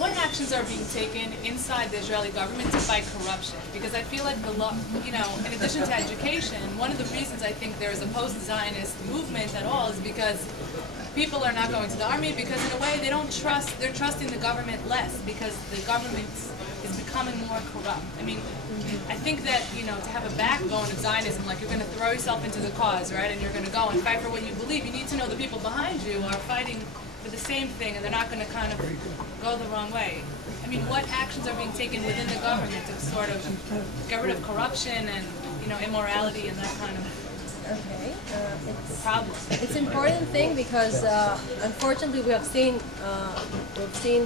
what actions are being taken inside the Israeli government to fight corruption? Because I feel like the law, you know, in addition to education, one of the reasons I think there is a post-Zionist movement at all is because people are not going to the army because in a way they don't trust, they're trusting the government less because the government is becoming more corrupt. I mean, I think that, you know, to have a backbone of Zionism, like you're going to throw yourself into the cause, right, and you're going to go and fight for what you believe, you need to know the people behind you are fighting for the same thing and they're not going to kind of go the wrong way. I mean, what actions are being taken within the government to sort of get rid of corruption and, you know, immorality and that kind of problem? It's an important thing because unfortunately we have seen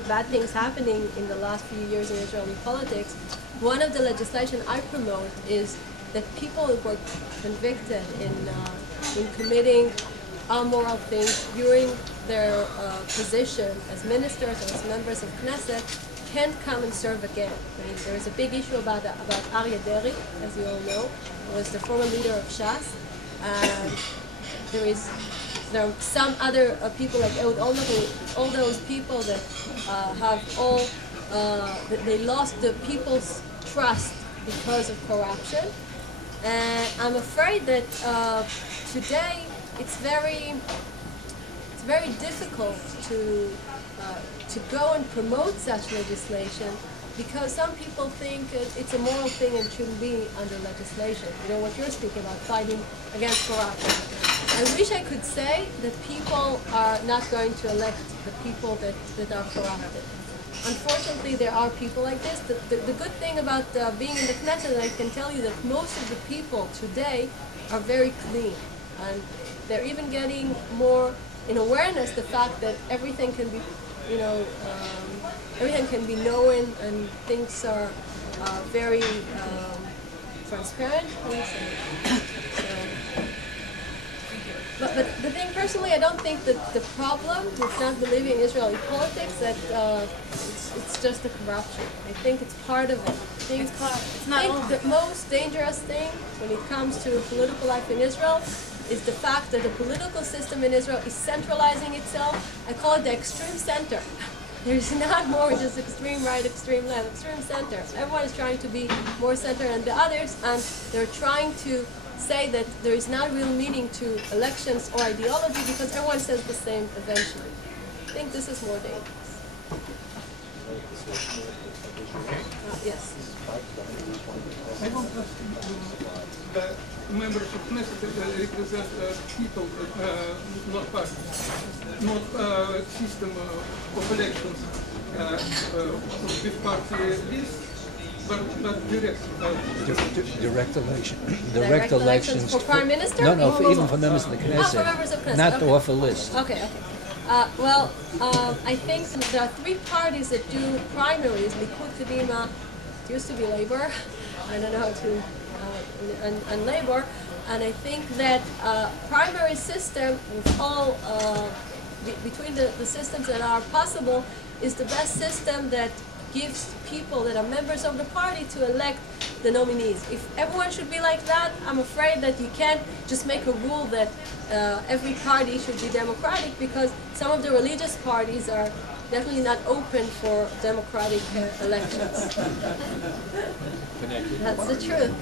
bad things happening in the last few years in Israeli politics. One of the legislation I promote is that people who were convicted in committing immoral things during their position as ministers or as members of Knesset can come and serve again. I mean, there is a big issue about Aryeh Deri, as you all know, who was the former leader of Shas. There are some other people like Ehud Olmert, all those people that they lost the people's trust because of corruption. And I'm afraid that today it's very difficult to go and promote such legislation because some people think it's a moral thing and shouldn't be under legislation. You know what you're speaking about, fighting against corruption. I wish I could say that people are not going to elect the people that are corrupted. Unfortunately, there are people like this. The good thing about being in the Knesset, I can tell you that most of the people today are very clean. And they're even getting more in awareness the fact that everything can be, you know, everything can be known and things are very transparent. But the thing, personally, I don't think that the problem with not believing in Israeli politics that it's just the corruption. I think it's part of it. I think the most dangerous thing when it comes to political life in Israel is the fact that the political system in Israel is centralizing itself. I call it the extreme center. There's not more just extreme right, extreme left, extreme center. Everyone is trying to be more center than the others, and they're trying to say that there is not real meaning to elections or ideology because everyone says the same eventually. I think this is more dangerous. Yes. I want to ask the members of Knesset represent people, not parties, not system of elections with party list, but direct election. Direct elections for Prime Minister? No, even for members of the Knesset. For members of Knesset. Not off a list. Okay. I think there are three parties that do primaries. Likud, Kadima, it used to be Labor. I don't know how to, and Labor. And I think that primary system with all, between the systems that are possible, is the best system that gives people that are members of the party to elect the nominees. If everyone should be like that, I'm afraid that you can't just make a rule that every party should be democratic because some of the religious parties are definitely not open for democratic elections. That's the truth.